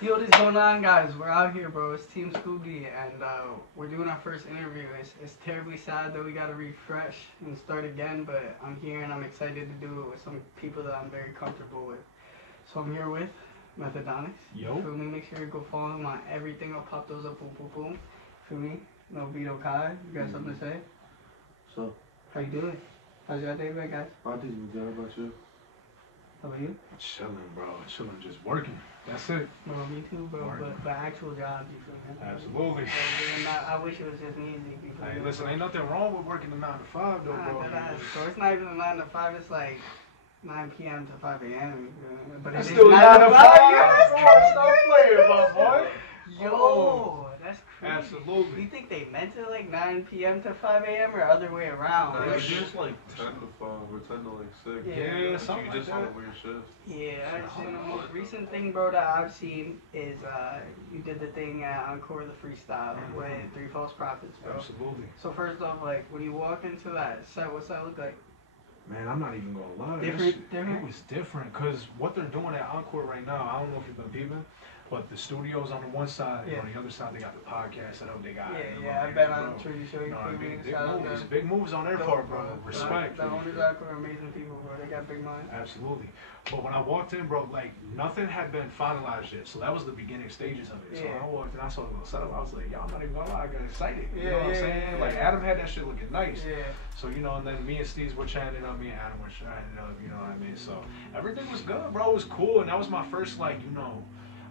Yo, what is going on, guys? We're out here, bro. It's Team Scoobidy, and we're doing our first interview. It's terribly sad that we gotta refresh and start again, but I'm here and I'm excited to do it with some people that I'm very comfortable with. So I'm here with Methadonix. Yo. Feel me? Make sure you go follow him on everything. I'll pop those up. Boom, boom, boom. Feel me? No Vito Kai. You got something to say? So, How you doing? How's your day been, guys? I think you good. How about you? How about you? Chilling, bro. Chilling, just working. That's it. Bro, me too, bro. But actual jobs, you feel me? Absolutely. I wish it was just easy. You feel Hey, me? listen, ain't nothing wrong with working a 9 to 5, though, bro. So it's not even a 9 to 5. It's like 9 p.m. to 5 a.m. But It's it's still 9 to 5. That's Stop playing, my boy. Yo, that's crazy. Absolutely. You think they meant it like 9 p.m. to 5 a.m. or other way around? Nah, Like, it's just like 10 to 5 or 10 to like 6. Yeah, Like, something you like just on that. a weird shift. yeah, I've seen the most recent thing, bro, that I've seen is you did the thing at Encore the Freestyle with Three False Prophets, bro. Absolutely. So first off, like, when you walk into that set, what's that look like? Man, I'm not even gonna lie. Different? It was different, because what they're doing at Encore right now, I don't know if you've been peeping, but the studio's on the one side, and on the other side, they got the podcast set up. They got I've been on the Tree Show. You You know what I feel me? mean? Shout out to Big moves on their part, bro. Respect. The owners out there are amazing people, bro. They got big minds. Absolutely. But when I walked in, bro, like, nothing had been finalized yet. So that was the beginning stages of it. So when I walked in, I saw the little setup. I was like, yo, I'm not even gonna lie, I got excited. You know what I'm saying? Like, Adam had that shit looking nice. Yeah. So, you know, and then me and Steve were chatting up, me and Adam were chatting up, you know what I mean? So everything was good, bro. It was cool. And that was my first, like, you know,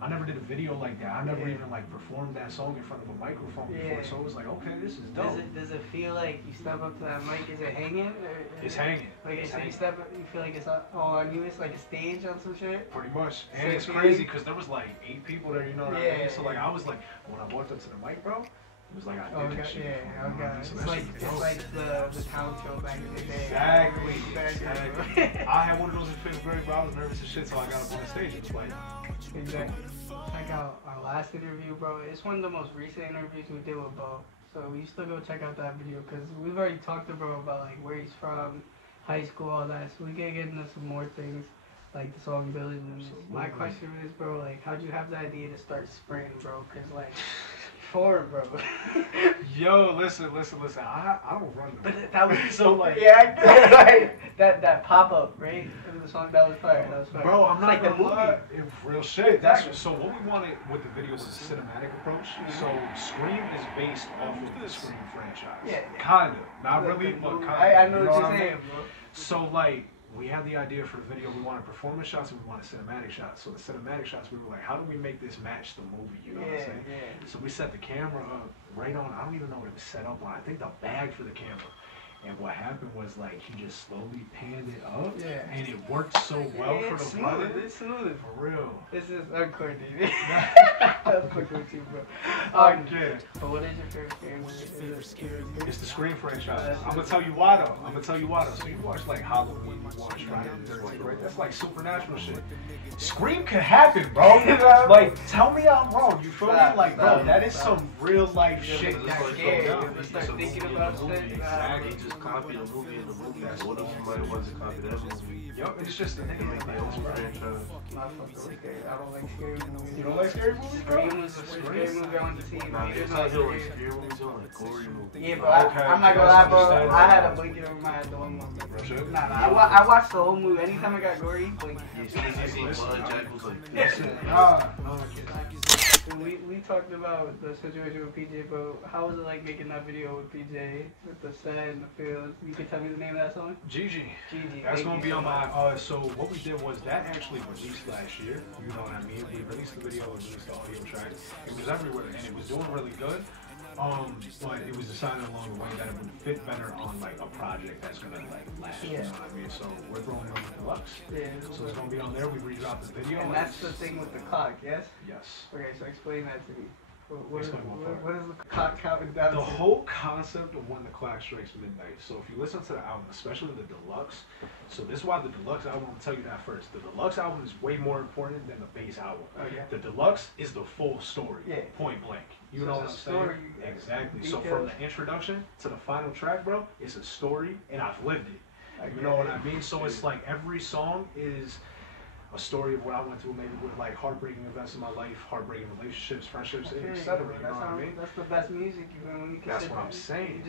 I never did a video like that. I never even like performed that song in front of a microphone before. So it was like, okay, this is dope. Does it feel like you step up to that mic? Is it hanging? Or, It's hanging. Like It's so you hanging. step up, you feel like it's all on you. It's like a stage on some shit. Pretty much. And Same it's feeling? crazy because there was like 8 people there, you know what I mean? Yeah. So like I was like, when I walked up to the mic, bro, it was like I did that shit. Yeah, okay. So It's that like shit was it's like the talent show back in the day. Exactly. I had one of those in 5th grade, bro. I was nervous as shit, so I got up on the stage. It was like, Exactly. Check out our last interview, bro. It's one of the most recent interviews we did with Bo. So you still go check out that video because we've already talked to bro about like where he's from, high school, all that. So we can get into some more things like the song building. My question is, bro, like how'd you have the idea to start spraying, bro? Because like, forward, bro. yo, listen. I don't run the But that was so like, yeah, like that pop up, right? Of the song that was fire. That was fire. bro, I'm It's not like the gonna movie. lie. Real shit. That's so what we wanted with the video was a cinematic approach. So Scream is based off of the Scream franchise. Yeah. Kinda. Not really, but kinda. I know You what I you're mean? saying, bro. So like we had the idea for the video, we wanted performance shots and we wanted cinematic shots. So the cinematic shots, we were like, how do we make this match the movie? You know what I'm saying? Yeah. So we set the camera up right on, I don't even know what it was set up on. I think the bag for the camera. And what happened was like he just slowly panned it up, and it worked so well for the flooding. It's smooth. For real. This is uncoordinated. That's fucking with you, bro. Yeah. But what is your favorite scary movie? It's the Scream franchise. I'm gonna tell you why though. So you watch like Halloween, you watch Friday the 13th, right? That's like supernatural shit. Scream can happen, bro. Like, tell me I'm wrong. You feel me? Like, bro, that is some real life shit that like can go You down. start thinking about shit. Exactly. Just copy a movie in the movie. What if somebody wants to copy that movie? Yo, it's just a nigga Make their own franchise. I don't like scary movies. You don't like scary movies, bro? Scream was the first scary movie I went to see. Nah, it's not like scary movies, on like gory movies. Yeah, bro. I'm not gonna lie, bro. I had a blanket over my head the whole movie. Nah, I watched the whole movie. Anytime I got gory, blanket. We talked about the situation with PJ, but how was it like making that video with PJ with the set and the fields? You could tell me the name of that song? Gigi. Gigi. That's gonna be on my. So what we did was that actually released last year. You know what I mean? We released the video, we released the audio track. It was everywhere, and it was doing really good. But it was decided along the way that it would fit better on like a project that's gonna like last. You know what I mean? So we're throwing it on the deluxe. Yeah. So it's gonna be on there. We redropped the video. And that's the thing with the clock, yes? Yes. Okay, so explain that to me. What is Explain what part? the clock counting down The to? whole concept of when the clock strikes midnight. So if you listen to the album, especially the deluxe, so this is why the deluxe album, I'm gonna tell you that first. The deluxe album is way more important than the base album. Okay. The deluxe is the full story, Yeah. point blank. You So know what I'm it's a saying? story, Exactly. So details. from the introduction to the final track, bro, it's a story, and I've lived it. I You get know what it. I mean? So it's like every song is a story of what I went through, maybe with like heartbreaking events in my life, heartbreaking relationships, friendships, etc. You know what I mean? That's the best music, even when you can. That's what I'm saying.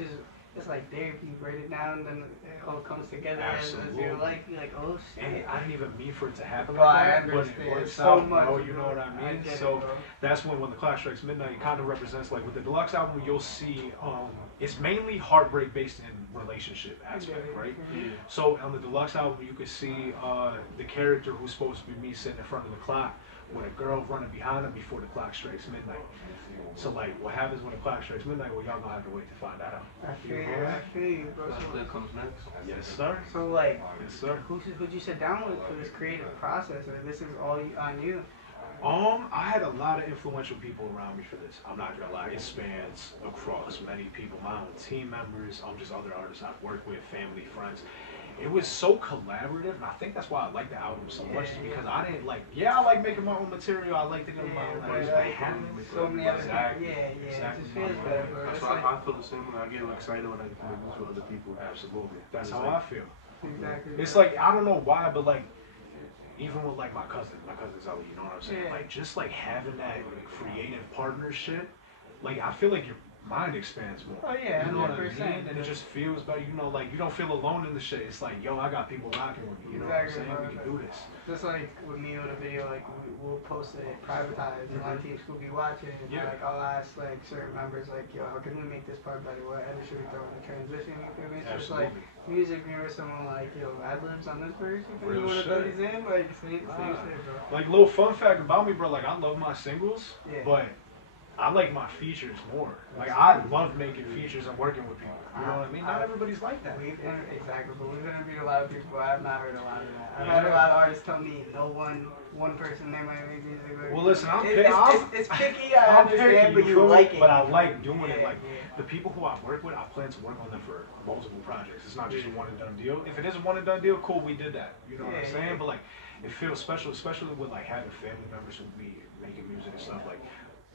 It's like therapy. You write it down, then it all comes together as your life. You're like, oh shit. And I didn't even mean for it to happen Bro, like that, I but understand it works so out, much, bro, you know what I mean? So that's when the clock strikes midnight, it kind of represents, like with the deluxe album, you'll see it's mainly heartbreak based in relationship aspect, right? So on the deluxe album, you can see the character who's supposed to be me sitting in front of the clock with a girl running behind him before the clock strikes midnight. So like, what happens when the clock strikes midnight? Well, y'all gonna have to wait to find out. I feel you, bro. That's what comes next. Yes, sir. So like, yes, sir. Who'd you sit down with for this creative process, or this is all on you? I had a lot of influential people around me for this. I'm not gonna lie, it spans across many people, my own team members, just other artists I've worked with, family, friends. It was so collaborative, and I think that's why I like the album so much, because I didn't like, I like making my own material, I like to get my own ideas, but I had so many other exactly. It just feels better, bro. That's why I feel the same way. I get excited when I can make music with other people. Absolutely. That's how I feel. Exactly. It's like, I don't know why, but like, even with like my cousin Zoe, you know what I'm saying? Like, just like having that creative partnership, like I feel like your mind expands more. Oh yeah, you know what I 100%. mean? And it just feels better, you know, like you don't feel alone in the shit. It's like, yo, I got people rocking with me, you know what I'm saying? We can do this. Just like with me with a video, like we'll post it privatized, and my team Scoobidy watch it, and like I'll ask like certain members, like, yo, how can we make this part better? What edit should we throw in the transition? You feel me? So it's like music, you hear someone like, yo, ad-libs on this verse, you feel me? You wanna throw these in? Like, same shit, bro. Like, little fun fact about me, bro, like I love my singles, but I like my features more. Like, I love making features and working with people. You know what I mean? Not everybody's like that. Exactly, but we've interviewed a lot of people. I've not heard a lot of that. I've had a lot of artists tell me no one person they might make music with. Well, listen, it's picky. I understand, but you like it. But I like doing it. Like the people who I work with, I plan to work on them for multiple projects. It's not just a one and done deal. If it is a one and done deal, cool, we did that. You know what I'm saying? But like, it feels special, especially with like having family members who be making music and stuff like.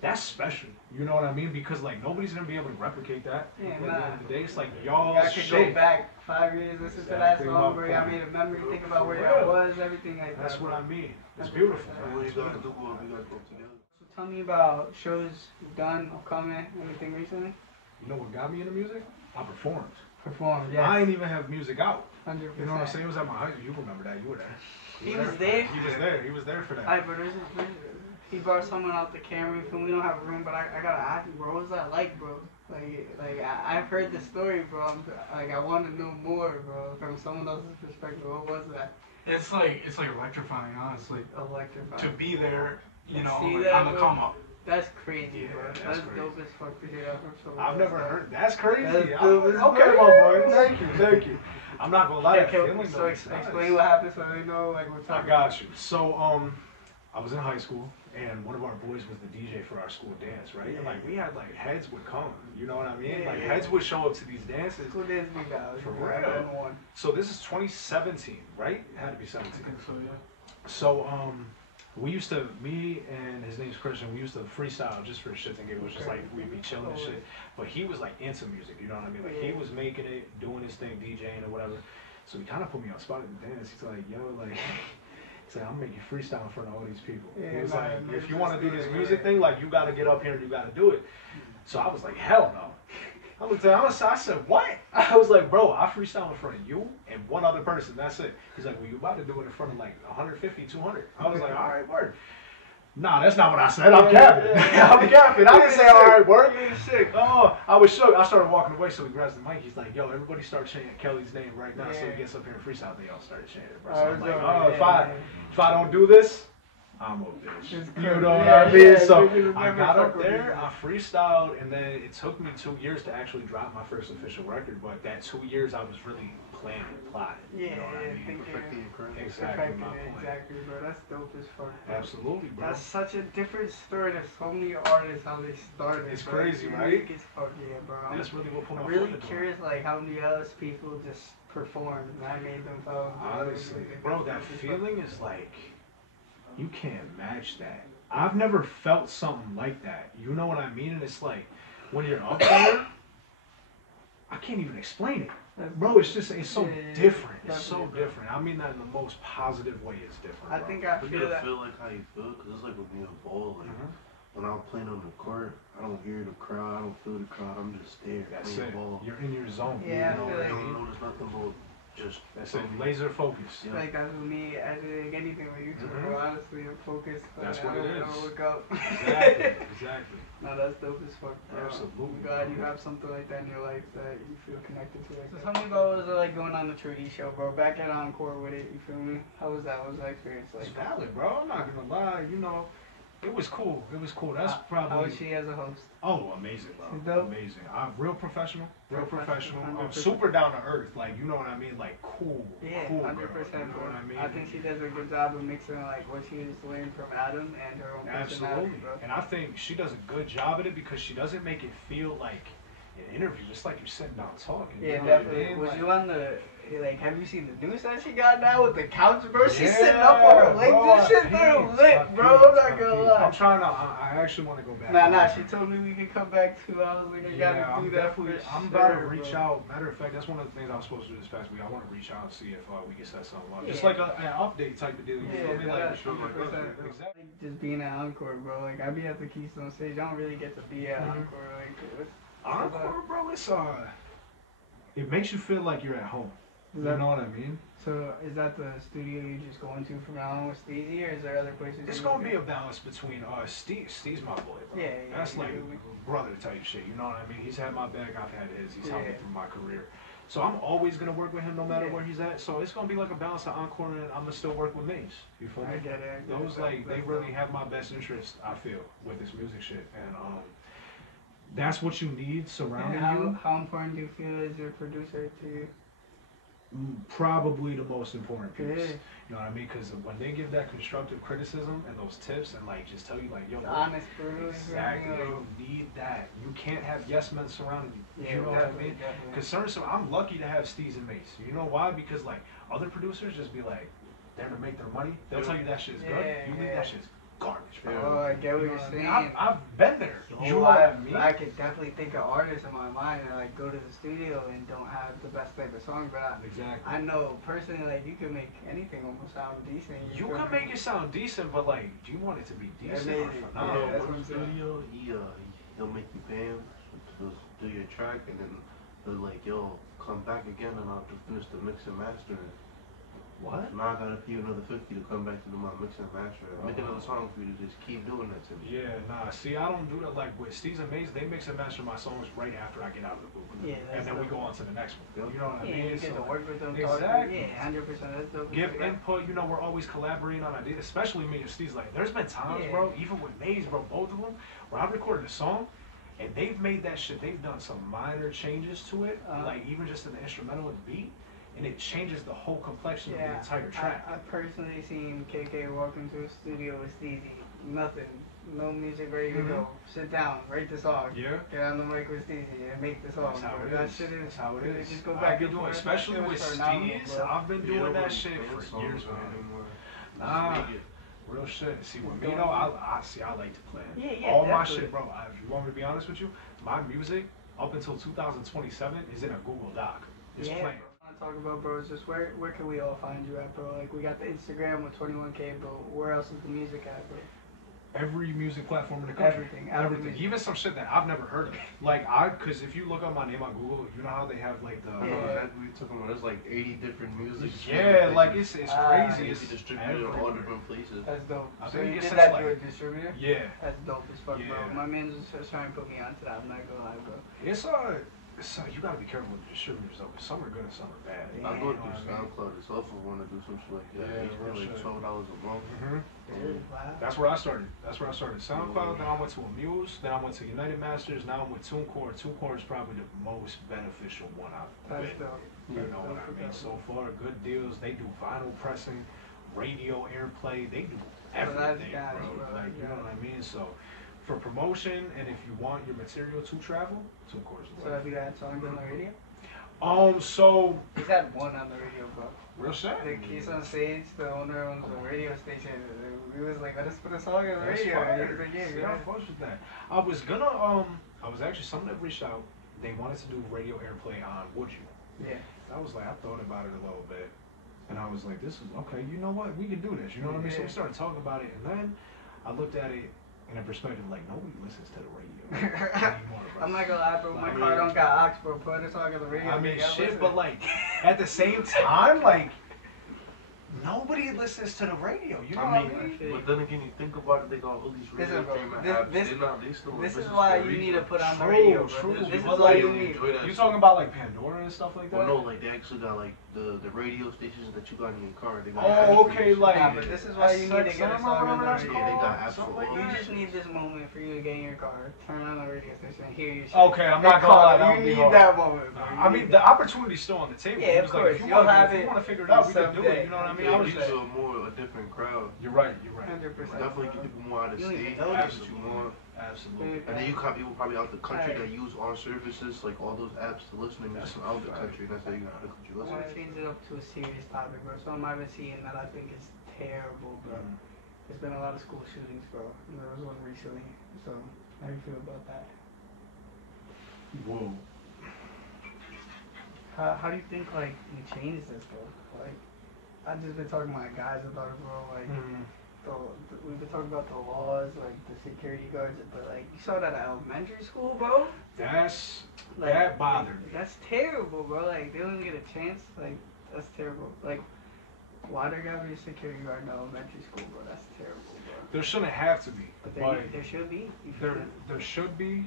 That's special, you know what I mean? Because like nobody's gonna be able to replicate that. At the end of the day, it's like y'all. I could go back 5 years, listen to that song, bro. I made a memory, think about where I was, everything like that. That's what I mean. It's beautiful. What are you gonna do when we guys go together? So tell me about shows you've done, upcoming, anything recently. You know what got me into music? I performed. Yeah. I didn't even have music out. 100%. You know what I'm saying? It was at my high school. You remember that? You were there. He was there. He was there for that. Alright, but he brought someone out the camera, and we don't have a room, but I gotta ask you, bro, what was that like, bro? Like I've heard the story, bro. I want to know more, bro, from someone else's perspective. What was that? It's like electrifying, honestly. Electrifying. To be there, you know, on the come up. That's crazy, bro. That's crazy. Dope as fuck to hear that from someone. I've never heard. That's crazy. That's dope as okay, fuck. my boy. Thank you. I'm not gonna lie. So explain what happened so they know, like, what's I got you. So I was in high school, and one of our boys was the DJ for our school dance, right? And like we had like heads would come, you know what I mean? Like heads would show up to these dances. School dance we got for real. So this is 2017, right? It had to be 17. I think so, yeah. So we used to, me and his name's Christian, we used to freestyle just for shits and giggles, just like we'd be chilling and shit. But he was like into music, you know what I mean? Like he was making it, doing his thing, DJing or whatever. So he kind of put me on spot at the dance. He's like, yo, like. He's like, I'm making freestyle in front of all these people. He was like, if you want to do this music thing, like, you got to get up here and you got to do it. So I was like, hell no. I said, what? I was like, bro, I freestyle in front of you and one other person. That's it. He's like, well, you about to do it in front of like 150, 200. I was like, all right, word. Nah, that's not what I said. I'm capping. I'm capping. I didn't say, all right, word. Oh, I was shook. I started walking away, so he grabs the mic. He's like, yo, everybody start chanting Kelly's name right now. So he gets up here and freestyle. They all started chanting it, bro. So I'm like, oh, if I don't do this, I'm a bitch. You know what I mean? So I got up there, I freestyled, and then it took me 2 years to actually drop my first official record. But that 2 years, I was really planning, plotting. Yeah, you know what I mean? Perfecting your craft. Exactly my point. Exactly, bro. That's dope as fuck. Bro. Absolutely, bro. That's such a different story. There's so many artists how they started. It's crazy, right? It's fuck, yeah, bro. That's really what put my I'm really curious, like, how many other people just performed and I made them feel. Honestly, bro, that feeling is like, you can't match that. I've never felt something like that. You know what I mean? And it's like, when you're up there, I can't even explain it. That's Bro, it's just, it's so Yeah, different. It's so definitely. different. I mean that in the most positive way. It's different. I bro. think I You feel gotta that. feel like how you feel, cause it's like with me and ball. Like Mhm. when I'm playing on the court, I don't hear the crowd, I don't feel the crowd. I'm just there That's playing it. ball. You're in your zone. Yeah, you know I what feel I I like- mean? don't notice nothing but just That's it. Laser focus. I feel like that's with me as in anything with YouTube, Mhm. bro. Honestly, I'm focused. That's I what it don't ever is. look up. Exactly. Exactly. No, that's dope as fuck, bro. Absolutely, I'm glad you bro. have something like that in your life that you feel connected to. So tell me about what it was like going on the Trudy show, bro. Back at Encore with it, you feel me? How was that? What was that experience It's like? valid, bro. I'm not gonna lie. You know, it was cool. It was cool. That's How probably. was she as a host? Oh, amazing, bro. She's dope. Amazing. I'm real professional. Real Professional, professional. I'm 100%. super down to earth. Like, you know what I mean? Like, cool. Yeah, cool, 100%, girl. You know bro. what I mean? I think she does a good job of mixing like what she was learning from Adam and her own personality, Absolutely. bro. And I think she does a good job at it because she doesn't make it feel like an interview. It's like you're sitting down talking. Yeah, you know what I definitely. mean? Was Like- you on the like? Have you seen the news that she got now with the couch, bro? She's Yeah, sitting up on her legs bro, and shit. I They're peeped, lit, I bro. peeped, I'm not I gonna peeped. lie. I'm trying to. I actually want to go back. Nah. She told me we could come back too. I was like, I Yeah, gotta I'm do that definitely. for I'm sure, about to reach bro. out. Matter of fact, that's one of the things I was supposed to do this past week. I want to reach out and see if we can set something up. Just Yeah. like an update type of deal. You Yeah, feel me? Like, that's sure, like, 100%. exactly. Like, just being at Encore, bro. Like I be at the Keystone stage. I don't really get to be at Mhm. Encore. Like, Encore, bro. It's It makes you feel like you're at home. is You that, know what I mean? so is that the studio you just go into from now on with Steezy, or is there other places? It's you gonna look be at? a balance between Steve's my boy, bro. Yeah, That's yeah, like yeah. brother type shit. You know what I mean? He's had my back, I've had his. He's helped me Yeah. through my career. So I'm always gonna work with him no matter Yeah. where he's at. So it's gonna be like a balance of Encore, and I'm gonna still work with Maze. You feel me? I get it. I get Those it. like they That's really dope. have my best interest. I feel with this music shit, and that's what you need surrounding And you. how important do you feel is your producer to you? Probably the most important piece. Yeah. You know what I mean? Because when they give that constructive criticism and those tips and like just tell you like, yo, It's look, honest, brutal. exactly, Like, you need that. You can't have yes men surrounding you. yeah, You know what I definitely, mean? definitely. Because I'm lucky to have Steez and Mace. You know why? Because like other producers just be like, they're to make their money. They'll tell you that shit is good. Yeah, You leave yeah. that shit's garbage, bro. Oh, I get what You know you're what I saying. mean? I've been there. You know Oh, what I mean? I could definitely think of artists in my mind that like go to the studio and don't have the best type of song, but Exactly. I know personally like you can make anything almost sound decent. You feel can me? make it sound decent, but like, do you want it to be decent or Amazing. phenomenal? Yeah, that's One what I'm saying. studio, he'll make you pay him to do your track, and then they're like, yo, come back again and I'll just finish the mix and master. What? Now I gotta pay you another 50 to come back to do my mix and master. Make another song for you to just keep doing that to me. Yeah, nah. See, I don't do that. Like with Steve's and Maze, they mix and master my songs right after I get out of the booth, Yeah, and that's then we dope. go on to the next one. You know what I Yeah, mean? you get So, to work with them. Exactly. Yeah, 100%. That's dope. give Yeah. input. You know, we're always collaborating on ideas, especially me and Steve's. Like, there's been times, Yeah. bro, even with Maze, bro, both of them, where I've recorded a song, and they've made that shit. They've done some minor changes to it, like even just in the instrumental and beat, and it changes the whole complexion of the Yeah, entire track. I personally seen KK walk into a studio with Steezy. Nothing. No music ready to go. Sit down, write the song. Yeah. Get on the mic with Steezy and make the song. That's how bro. it That is. shit is. That's how it is. Just go I've back been and doing, forth. especially That with shit was phenomenal, Steez, bro. I've been You doing don't that really shit fan for songs years, now man. anymore. Nah. Just make it. Real shit. See, with me though, I see. I like to plan. Yeah, yeah, All my definitely. shit, bro. If you want me to be honest with you, my music up until 2027 is in a Google Doc. It's Yeah, planned. bro. I want to talk about, bro, is just where can we all find you at, bro? Like, we got the Instagram with 21K, but where else is the music at, bro? Every music platform in the country. Everything. Everything. Even some shit that I've never heard of. Like, because if you look up my name on Google, you know how they have, like, the... I know exactly what you're talking about. There's like 80 different music. Yeah, like, it's crazy. It It's can be distributed in all everywhere. different places. That's dope. I So think you it did says, that like- through a distributor? Yeah. That's dope as fuck, Yeah. bro. My man's just trying to put me onto that. I'm not gonna lie, bro. It's you gotta be careful with the distributors, though, because some are good and some are bad. I You go know through what I mean? SoundCloud itself if I want to do some shit like that. Yeah, It's real like shit. $12 a month. Mhm. Wow. That's where I started. SoundCloud, then I went to Amuse, then I went to United Masters, now I'm with TuneCore. TuneCore is probably the most beneficial one I've That's been. dope. You know what I mean? So far, good deals. They do vinyl pressing, radio airplay. They do everything, guys, bro. bro. Like, you know what I mean? So, for promotion and if you want your material to travel, TuneCore is the So way. have you had songs on the radio? So, He's had one on the radio, bro. real shit. The Keystone Sage, the owner owns a radio station. We was like, let us put a song on the That's radio. And he fire. was like, yeah, See, go I ahead. fucks with that. I was gonna, I was actually, someone that reached out, they wanted to do radio airplay on Would You. Yeah. I was like, I thought about it a little bit, and I was like, this is okay. You know what? We can do this. You know what I mean? So we started talking about it, and then I looked at it in a perspective like nobody listens to the radio anymore, bro. I'm not gonna lie, bro. My car don't got aux, bro. Put a song on the radio. I mean, shit, listen. but like at the same time, like nobody listens to the radio. You know I what I mean, mean? but then again, you think about it, they got all these radio Listen, bro, entertainment this- apps. this- They're not, they still in This is business why for a you need reason. to put on the True, radio, bro. true. This is But why like, you They need. enjoy that You shit. talking about like Pandora and stuff like that? Well, no, like they actually got like the radio stations that you got in your car. They got Oh, okay, radio like. Nah, but this is why you need to get a song on the that's radio. Yeah, they got called, apps something for like all You that. just need this moment for you to get in your car, turn on the radio station, and hear your shit. Okay, I'm not gonna lie, that You would be need hard. that moment, bro. You I mean, need the that. opportunity's still on the table. Yeah, It's of like, course. if you You'll want have if it you want to figure it out, we can do someday. it. You know what I mean? Yeah, I was these just, are a different crowd. you're right. You're right. 100%. Definitely get people more out of You need state. to know That's this. what you want. Absolutely. And then you got people probably out the country Right. that use our services, like all those apps to listen to music out the country. That's how you got the country I listen. want to change it up to a serious topic, bro. So I'm even seeing that I think is terrible, bro. There's been a lot of school shootings, bro. There was one recently. So how do you feel about that? Whoa. How do you think like we change this, bro? Like I've just been talking to my guys about it, bro. Like we've been talking about the laws, like the security guards, but like you saw that at elementary school, bro. That's Like, that bothered me. That's terrible, bro. Like they don't get a chance. Like that's terrible. Like why there gotta be a security guard in elementary school, bro? That's terrible, bro. There shouldn't have to be, But but there should be. You feel there me? there should be,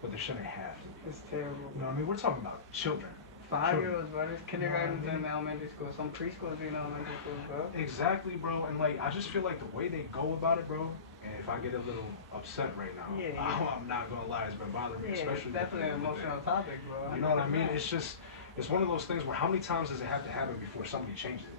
but there shouldn't have to be. It's terrible. You know what I mean? We're talking about children. 5-year-olds, bro. There's kindergartens You know what I mean? in elementary school. Some preschools in elementary schools, bro. Exactly, bro. And like, I just feel like the way they go about it, bro. And if I get a little upset right now, Yeah, I'm not gonna lie, it's been bothering me, Yeah, it's especially. definitely an with the- emotional topic, bro. You know what I mean? It's just, it's one of those things where how many times does it have to happen before somebody changes it?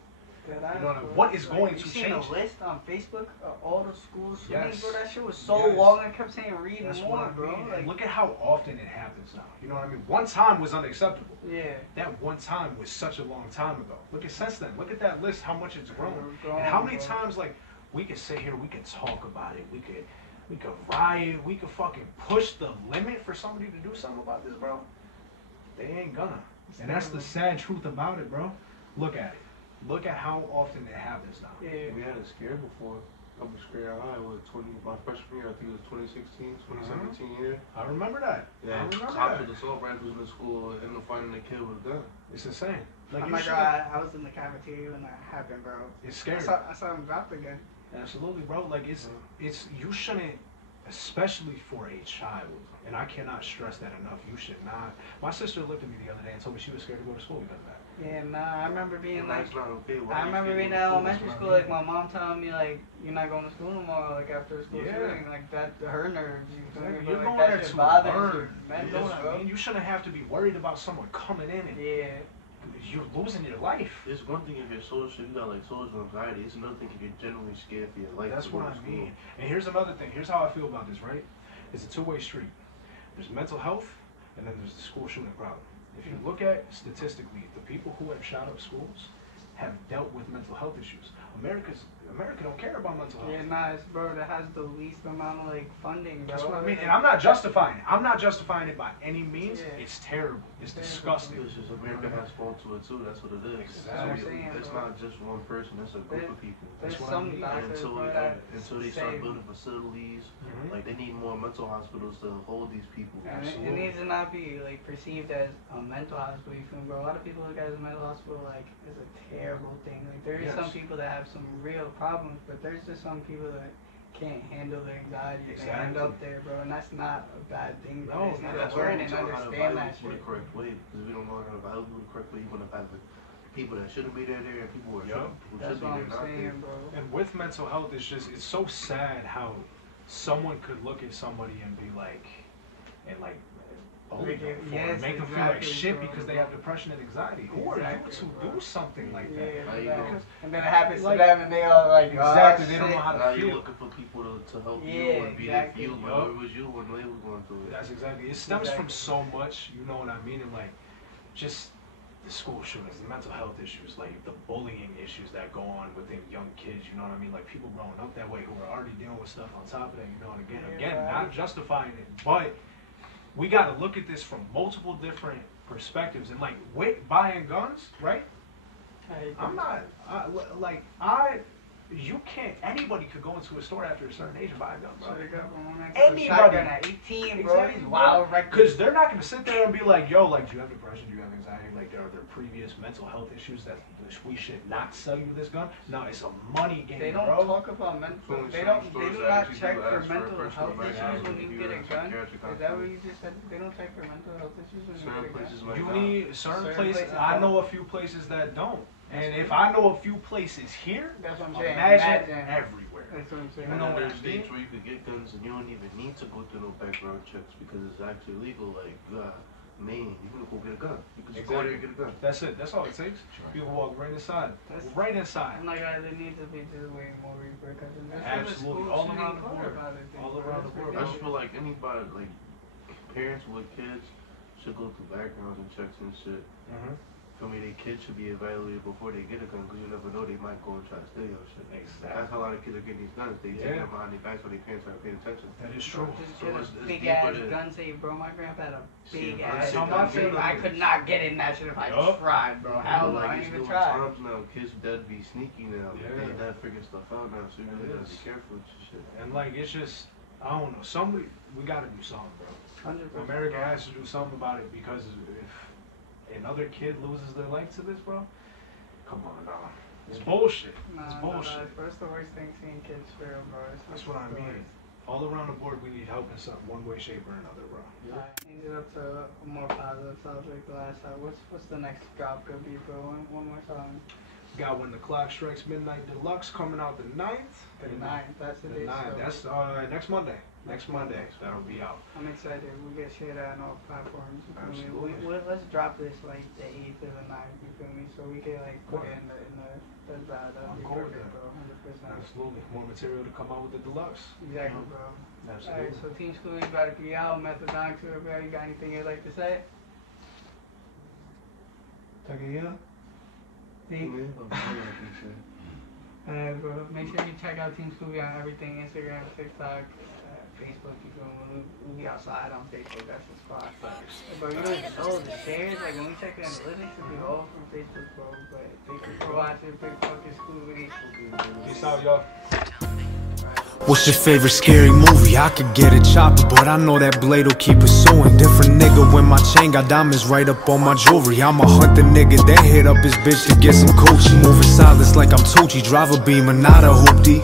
You know what is going to You seen change a list on Facebook of all the school shootings, Yes. bro? That shit was so Yes. long. I kept saying read That's more, what I bro. mean. Like, And look at how often it happens now. You know what I mean? One time was unacceptable. yeah. That one time was such a long time ago. Look at since then. Look at that list, how much it's grown. Grown, And how many bro. times, like, we could sit here, we could talk about it, we could riot, we could fucking push the limit for somebody to do something about this, bro. They ain't gonna. And that's the sad truth about it, bro. Look at it. Look at how often it happens now. Yeah. We had a scare before. I was scared high with my freshman year. I think it was 2016, 2017 year. I remember that. I Yeah, remember cops that. with assault rifles in school ended up finding a kid with a gun. It's insane. Like, I'm you like, should- I was in the cafeteria when that happened, bro. It's scary. I saw him drop the gun. Absolutely, bro. Like it's you shouldn't, especially for a child, and I cannot stress that enough. You should not. My sister looked at me the other day and told me she was scared to go to school because of that. Yeah, nah, I remember being And like, that's not okay. Why I you remember can't being go in to school? elementary school, like my mom telling me like, you're not going to school no more, like after school Yeah. shooting, like that, her nerves, you feel me? Exactly. You're But, going like, there that shit to bothers learn. your You mental, know what I bro. mean? You shouldn't have to be worried about someone coming in and Yeah. you're losing your life. It's one thing if you're social, you got like social anxiety. It's another thing if you're genuinely scared for your life. That's to go what to I school. mean. And here's another thing. Here's how I feel about this, right? It's a two-way street. There's mental health, and then there's the school shooting problem. If you look at statistically, the people who have shot up schools have dealt with mental health issues. America don't care about mental health. Yeah, nah, it's bro that has the least amount of like funding, bro. That's what I mean. And I'm not justifying it. I'm not justifying it by any means. Yeah. It's terrible. It's Terrible. disgusting. It's just America has fault to it too. That's what it is. Exactly. So Saying, it's bro. not just one person. It's a group of people. There's That's what I some mean. doctors, Until, bro, that until they say- start building facilities, Mhm. like they need more mental hospitals to hold these people. And it Absolutely. needs to not be like perceived as a mental hospital. You feel me, bro? A lot of people look at it as a mental hospital like it's a terrible thing. Like there is Yes. some people that have some real problems, but there's just some people that can't handle the anxiety. They end Exactly. up there, bro, and that's not a bad thing. Bro. No, It's not That's to why learn we and don't know how to understand value that people the shit. correct way because we don't know how to value people the correct way. You're gonna have people that shouldn't be there and people who, Yup. who That's should be what there I'm not there. saying, bro. And with mental health, it's so sad how someone could look at somebody and be like, bully them for it, Yes, make them feel like exactly, shit bro. because they have depression and anxiety. Who are you Exactly, to bro. do something like that? Yeah, How you bro. know? And then it happens Like- to them, and they all like, Exactly, oh, they don't know shit. how to Now feel. you're looking for people to help you Yeah, and be exactly. there for you, Yup. but it was you when they was going through it. That's exactly. It stems from Exactly. so much, you know what I mean? And like, just the school shootings, the mental health issues, like the bullying issues that go on within young kids, you know what I mean? Like people growing up that way who are already dealing with stuff on top of that, you know, and again, Yeah, right. not justifying it, but we got to look at this from multiple different perspectives. And like, buying guns, right? I'm not, you can't, anybody could go into a store after a certain age and buy a gun, bro. Anybody. Shotgun at 18, bro. Exactly, He's wild, right? Because they're not going to sit there and be like, yo, like, do you have depression, do you have anxiety, like, are there previous mental health issues that we should not sell you this gun? No, it's a money game, They don't bro. talk about mental, they do not check for mental health issues when you get a gun. Is that what you just said? They don't check for mental health issues when you get a gun? You need certain places, I know a few places that don't. And if I know a few places here, that's what I'm saying. Imagine everywhere. That's what I'm saying. You know what I there's mean? states where you could get guns and you don't even need to go through no background checks because it's actually legal. Like, Maine, you can go get a gun. You can just go there and get a gun. That's it. That's all it takes. People walk right inside. Right inside. I'm like, there needs to be just way more repercussions. Absolutely. All around the board. All around the board. I just feel like anybody, like parents with kids, should go through backgrounds and checks and shit. For me, their kids should be evaluated before they get a gun because you never know, they might go and try to steal your shit. Exactly. That's how a lot of kids are getting these guns. They take them behind their backs so their parents aren't paying attention. That is true. So it's big ass gun safe, bro. My grandpa had a big ass gun safe. I could not get in that shit if I tried, bro. Hell no, I ain't even tried. Now kids dead be sneaky now. Yeah. They dad figure stuff out now, so you really gotta be careful with your shit. And like, it's just, I don't know. We gotta do something, bro. 100%. America has to do something about it because if another kid loses their life to this, bro, come on, dog. It's bullshit. It's bullshit. Bro, it's the worst thing seeing kids fail, bro. That's what I mean. All around the board, we need help in some one way, shape, or another, bro. Change it up to a more positive subject last time. What's the next drop gonna be, bro? One more song. Got When the Clock Strikes Midnight Deluxe coming out the 9th. The 9th, that's the day. The 9th. That's next Monday. Next Monday, that'll be out. I'm excited. We get shit out on all platforms. Absolutely. Let's drop this like the 8th or the 9th. You feel me? So we can like put it in the that'll be cool with perfect, that. bro. 100%. Absolutely. More material to come out with the deluxe. Exactly, bro. Absolutely. Alright, so Team Scoobidy about to be out. Methadonix, everybody, you got anything you'd like to say? Takaya? Alright, bro. Make sure you check out Team Scoobidy on everything: Instagram, TikTok, Facebook. You feel me? We'll be outside on Facebook. That's the spot. Bro, you don't even know the shares. Like when we check the analytics, it'll be all from Facebook, bro. But thank you for watching. Big fucking Scoobidy. Peace out, y'all. What's your favorite scary movie? I could get a chopper, but I know that blade'll keep pursuing. Different nigga when my chain got diamonds right up on my jewelry. I'ma hunt the nigga, then hit up his bitch to get some Gucci. Moving silence like I'm Tucci, drive a Beamer, not a hoopty.